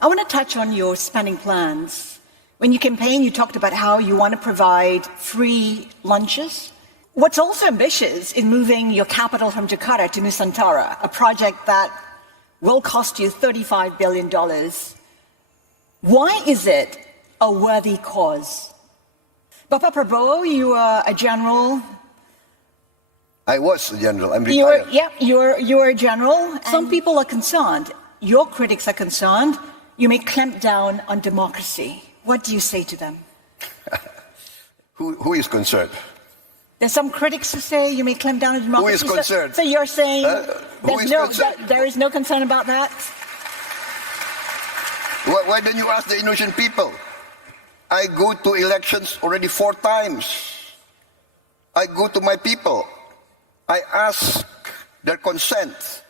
I want to touch on your spending plans. When you campaigned, you talked about how you want to provide free lunches. What's also ambitious is moving your capital from Jakarta to Nusantara, a project that will cost you $35 billion. Why is it a worthy cause? Bapak Prabowo, you are a general. I was a general. I'm retired. You're a general. Some people are concerned. Your critics are concerned. You may clamp down on democracy. What do you say to them? Who is concerned? There's some critics who say you may clamp down on democracy. Who is concerned? So you're saying there is no concern about that? Why don't you ask the Indonesian people? I go to elections already 4 times. I go to my people. I ask their consent.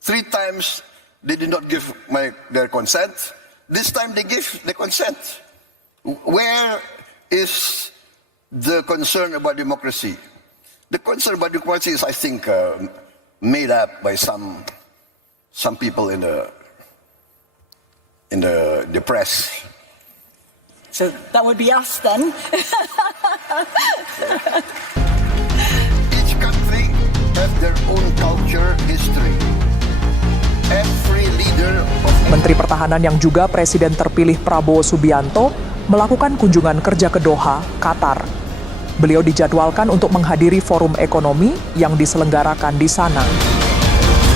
3 times they did not give their consent. This time they give the consent. Where is the concern about democracy? The concern about democracy is, I think, made up by some people in the press. So that would be us then. Each country has their own culture, history. Every leader of Menteri Pertahanan yang juga Presiden terpilih Prabowo Subianto melakukan kunjungan kerja ke Doha, Qatar. Beliau dijadwalkan untuk menghadiri forum ekonomi yang diselenggarakan di sana.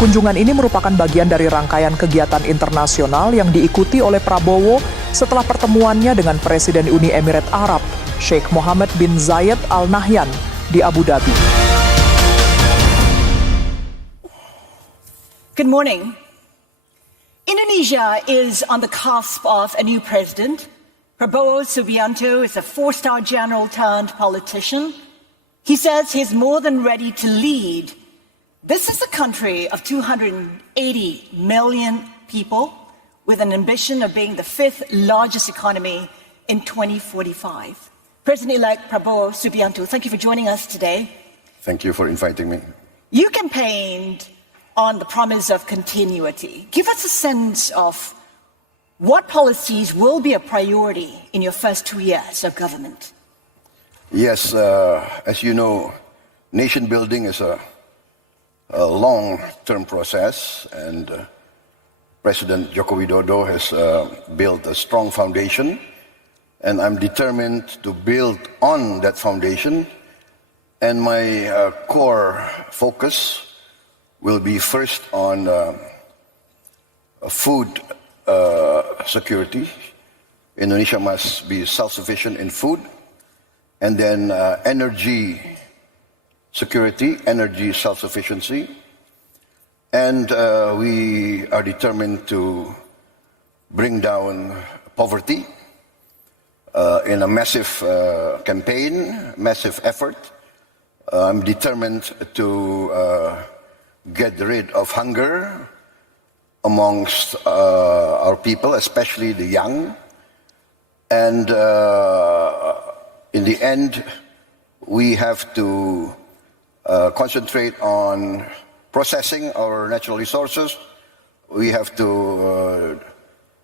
Kunjungan ini merupakan bagian dari rangkaian kegiatan internasional yang diikuti oleh Prabowo setelah pertemuannya dengan Presiden Uni Emirat Arab, Sheikh Mohammed bin Zayed Al Nahyan, di Abu Dhabi. Good morning. Indonesia is on the cusp of a new president. Prabowo Subianto is a 4-star general turned politician. He says he's more than ready to lead. This is a country of 280 million people with an ambition of being the 5th largest economy in 2045. President-elect Prabowo Subianto, thank you for joining us today. Thank you for inviting me. You campaigned on the promise of continuity. Give us a sense of what policies will be a priority in your first 2 years of government. Yes, as you know, nation building is a long-term process, and President Joko Widodo has built a strong foundation, and I'm determined to build on that foundation. And my core focus will be first on food security. Indonesia must be self-sufficient in food. And then energy security, energy self-sufficiency. And we are determined to bring down poverty in a massive campaign, massive effort. I'm determined to get rid of hunger amongst our people, especially the young. And in the end, we have to concentrate on processing our natural resources. We have to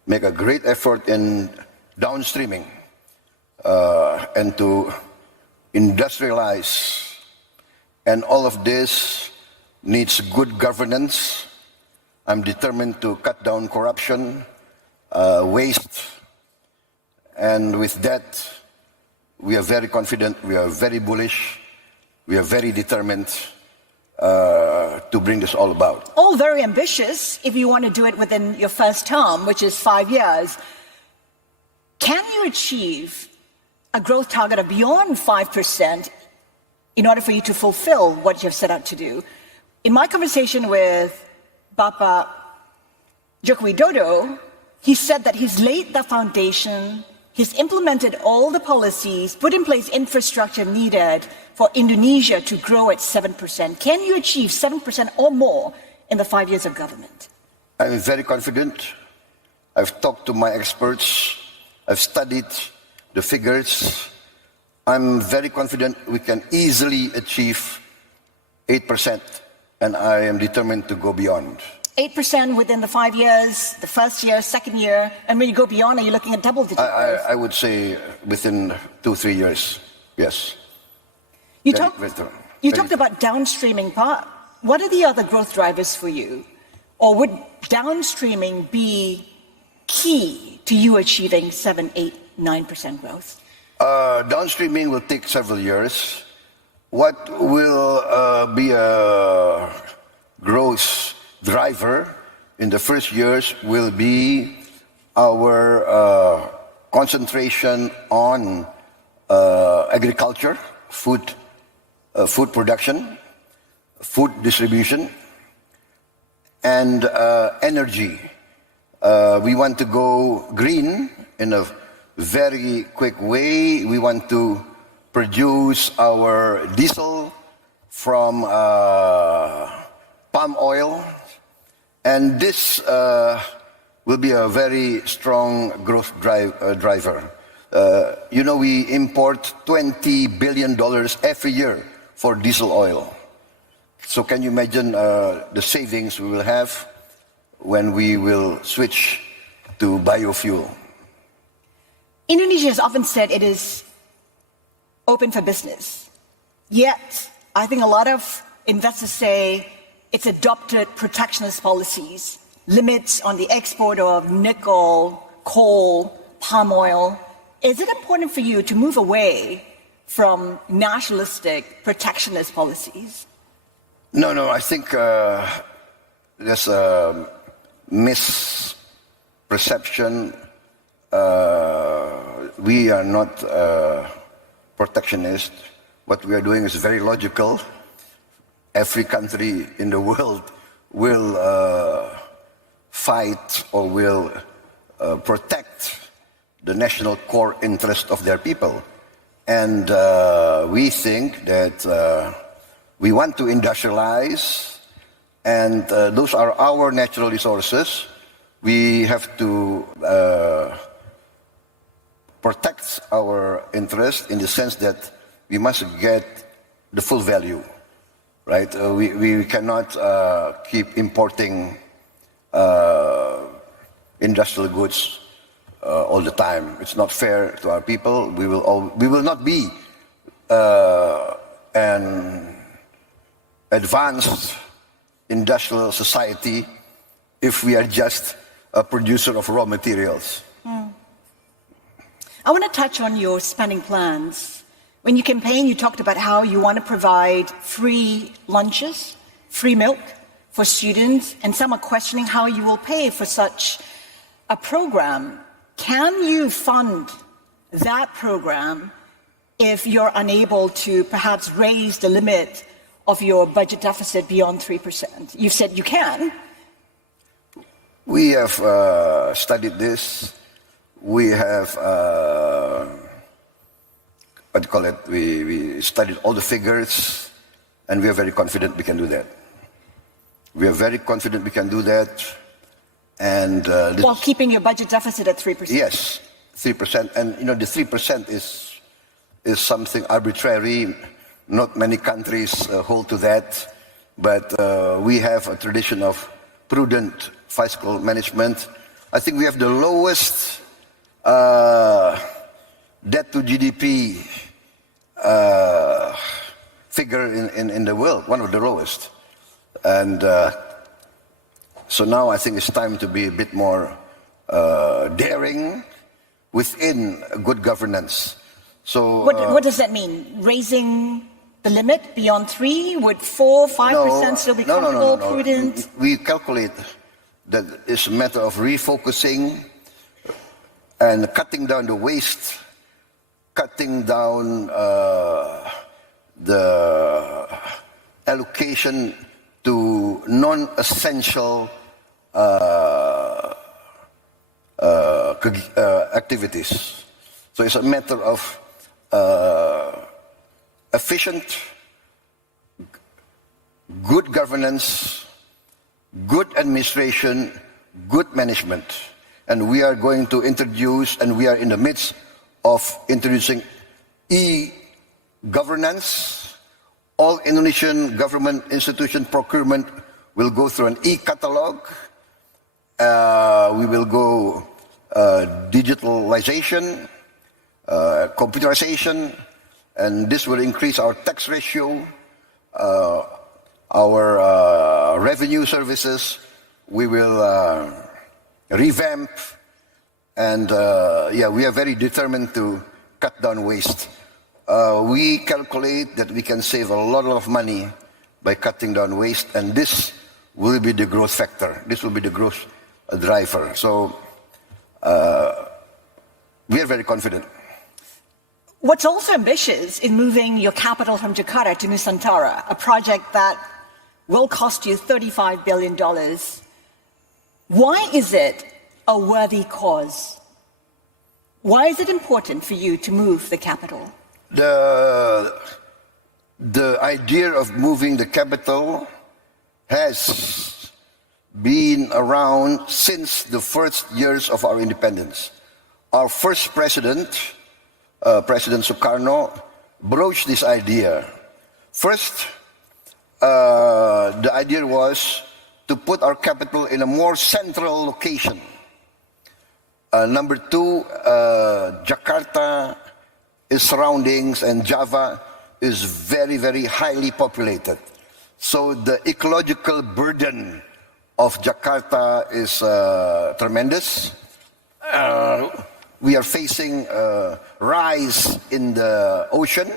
make a great effort in downstreaming and to industrialize. And all of this needs good governance. I'm determined to cut down corruption, waste, and with that, we are very confident, we are very bullish, we are very determined to bring this all about. All very ambitious if you want to do it within your first term, which is 5 years. Can you achieve a growth target of beyond 5% in order for you to fulfill what you've set out to do? In my conversation with Bapak Joko Widodo, he said that he's laid the foundation, he's implemented all the policies, put in place infrastructure needed for Indonesia to grow at 7%. Can you achieve 7% or more in the 5 years of government? I'm very confident. I've talked to my experts. I've studied the figures. I'm very confident we can easily achieve 8%, and I am determined to go beyond. 8% within the 5 years, the first year, second year, and when you go beyond, are you looking at double-digit growth? I would say within 2-3 years, yes. You Very- talked very- you very- talked about downstreaming. What are the other growth drivers for you? Or would downstreaming be key to you achieving 7, 8, 9% growth? Downstreaming will take several years. What will be a growth driver in the first years will be our concentration on agriculture, food production, food distribution, and energy. We want to go green in a very quick way. We want to produce our diesel from palm oil, and this will be a very strong growth driver. We import $20 billion every year for diesel oil. So can you imagine the savings we will have when we will switch to biofuel? Indonesia has often said it is open for business. Yet, I think a lot of investors say it's adopted protectionist policies, limits on the export of nickel, coal, palm oil. Is it important for you to move away from nationalistic protectionist policies? No, I think there's a misperception. We are not protectionist. What we are doing is very logical. Every country in the world will fight or will protect the national core interest of their people. And we think that we want to industrialize, and those are our natural resources. We have to protect our interest in the sense that we must get the full value, right? We cannot keep importing industrial goods all the time. It's not fair to our people. We will not be an advanced industrial society if we are just a producer of raw materials. I want to touch on your spending plans. When you campaigned, you talked about how you want to provide free lunches, free milk for students, and some are questioning how you will pay for such a program. Can you fund that program if you're unable to perhaps raise the limit of your budget deficit beyond 3%? You've said you can. We have studied this. We have, we studied all the figures, and we are very confident we can do that. We are very confident we can do that. And while keeping your budget deficit at 3%? Yes, 3%. And the 3% is something arbitrary. Not many countries hold to that. But we have a tradition of prudent fiscal management. I think we have the lowest debt to GDP figure in the world, one of the lowest. And so now I think it's time to be a bit more daring within good governance. So what does that mean? Raising the limit beyond 3? Would 4, 5% still be comfortable, prudent? We calculate that it's a matter of refocusing and cutting down the waste, cutting down the allocation to non-essential activities. So it's a matter of efficient, good governance, good administration, good management. And we are going to introduce, and we are in the midst of introducing e-governance. All Indonesian government institution procurement We'll go through an e-catalog. We will go digitalization, computerization, and this will increase our tax ratio, our revenue services. We will revamp, and we are very determined to cut down waste. We calculate that we can save a lot of money by cutting down waste, and this will be the growth factor. This will be the growth driver. So we are very confident. What's also ambitious in moving your capital from Jakarta to Nusantara, a project that will cost you $35 billion. Why is it a worthy cause? Why is it important for you to move the capital? The idea of moving the capital has been around since the first years of our independence. Our first president, President Sukarno, broached this idea. First, the idea was to put our capital in a more central location. Number two, Jakarta, its surroundings, and Java is very, very highly populated. So the ecological burden of Jakarta is tremendous. We are facing a rise in the ocean.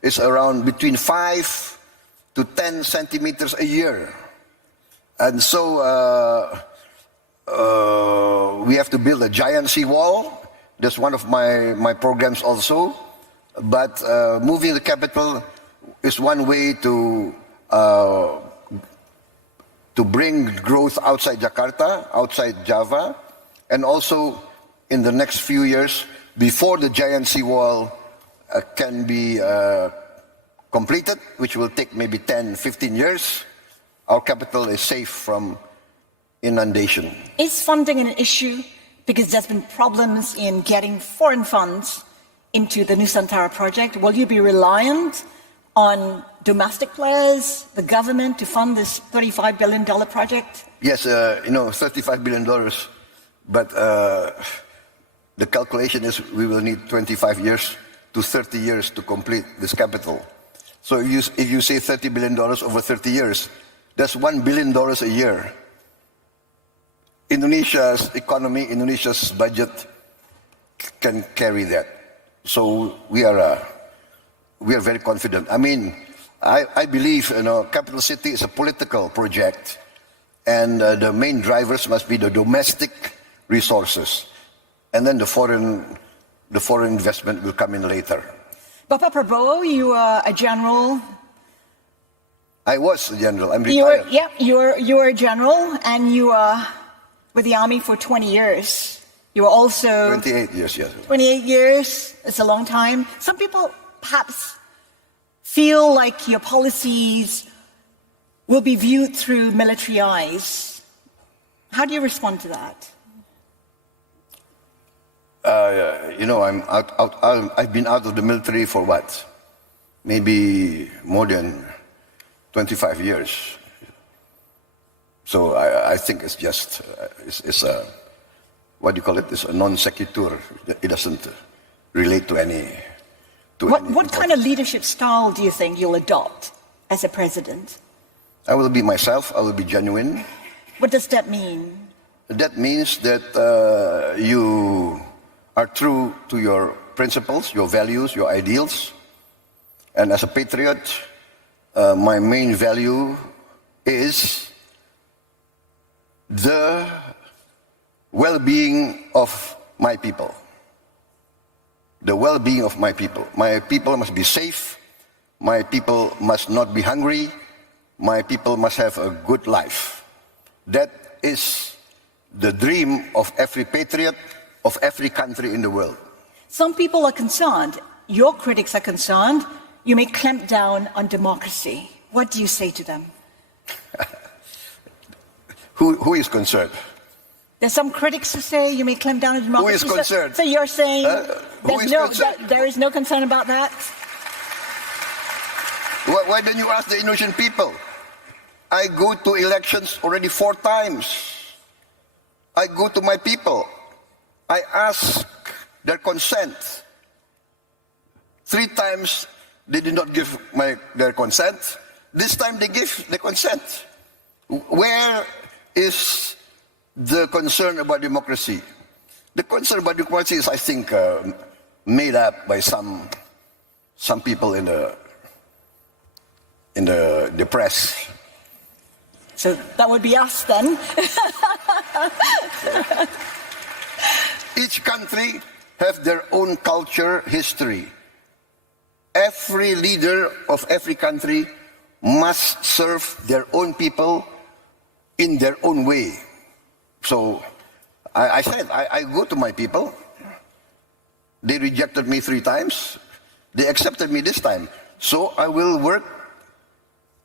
It's around between 5 to 10 centimeters a year. And so we have to build a giant seawall. That's one of my programs also. But moving the capital is one way to bring growth outside Jakarta, outside Java, and also in the next few years, before the giant seawall can be completed, which will take maybe 10, 15 years, our capital is safe from inundation. Is funding an issue? Because there's been problems in getting foreign funds into the Nusantara project. Will you be reliant on domestic players, the government, to fund this $35 billion project? Yes, $35 billion. But the calculation is we will need 25 years to 30 years to complete this capital. So if you say $30 billion over 30 years, that's $1 billion a year. Indonesia's economy, Indonesia's budget can carry that. So we are very confident. I mean, I believe Capital City is a political project, and the main drivers must be the domestic resources, and then the foreign investment will come in later. Bapak Prabowo, you are a general. I was a general. I'm retired. You were a general, and you were with the army for 20 years. You were also 28 years, yes. 28 years. It's a long time. Some people perhaps feel like your policies will be viewed through military eyes. How do you respond to that? I've been out of the military for what? Maybe more than 25 years. So I think it's just, it's a, what do you call it? It's a non sequitur. It doesn't relate to any. What kind of leadership style do you think you'll adopt as a president? I will be myself. I will be genuine. What does that mean? That means that you are true to your principles, your values, your ideals. And as a patriot, my main value is the well-being of my people. The well-being of my people. My people must be safe. My people must not be hungry. My people must have a good life. That is the dream of every patriot, of every country in the world. Some people are concerned. Your critics are concerned. You may clamp down on democracy. What do you say to them? Who is concerned? There's some critics who say you may clamp down on democracy. Who is concerned? So you're saying concerned? There is no concern about that? Why don't you ask the Indonesian people? I go to elections already 4 times. I go to my people. I ask their consent. 3 times they did not give their consent. This time they give the consent. Where is the concern about democracy? The concern about democracy is, I think, made up by some people in the press. So that would be us then. Each country have their own culture, history. Every leader of every country must serve their own people in their own way. So I said, I go to my people. They rejected me 3 times. They accepted me this time. So I will work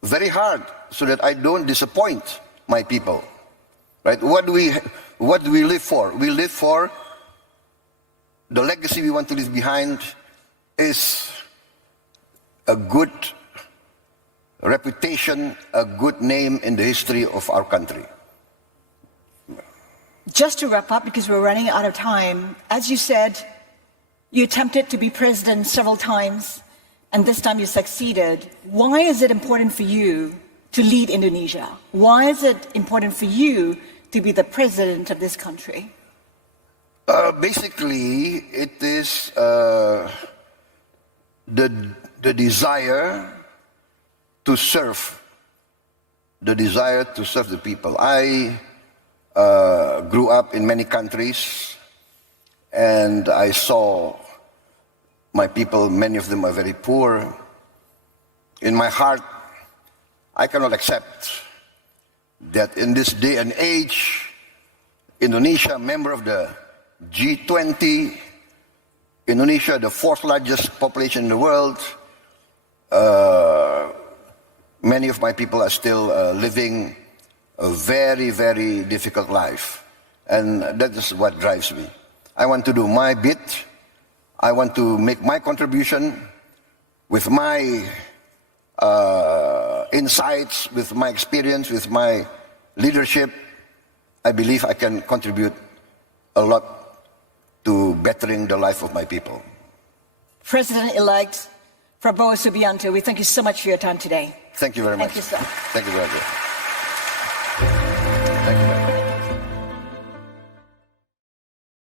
very hard so that I don't disappoint my people. Right? What do we live for? We live for the legacy we want to leave behind is a good reputation, a good name in the history of our country. Just to wrap up, because we're running out of time, as you said, you attempted to be president several times, and this time you succeeded. Why is it important for you to lead Indonesia? Why is it important for you to be the president of this country? Basically, it is the desire to serve, the people. I grew up in many countries, and I saw my people, many of them are very poor. In my heart, I cannot accept that in this day and age, Indonesia, member of the G20, Indonesia, the 4th largest population in the world, many of my people are still living a very, very difficult life. And that is what drives me. I want to do my bit. I want to make my contribution with my insights, with my experience, with my leadership. I believe I can contribute a lot to bettering the life of my people. President-elect Prabowo Subianto, we thank you so much for your time today. Thank you very much. Thank you, sir. Thank you very much.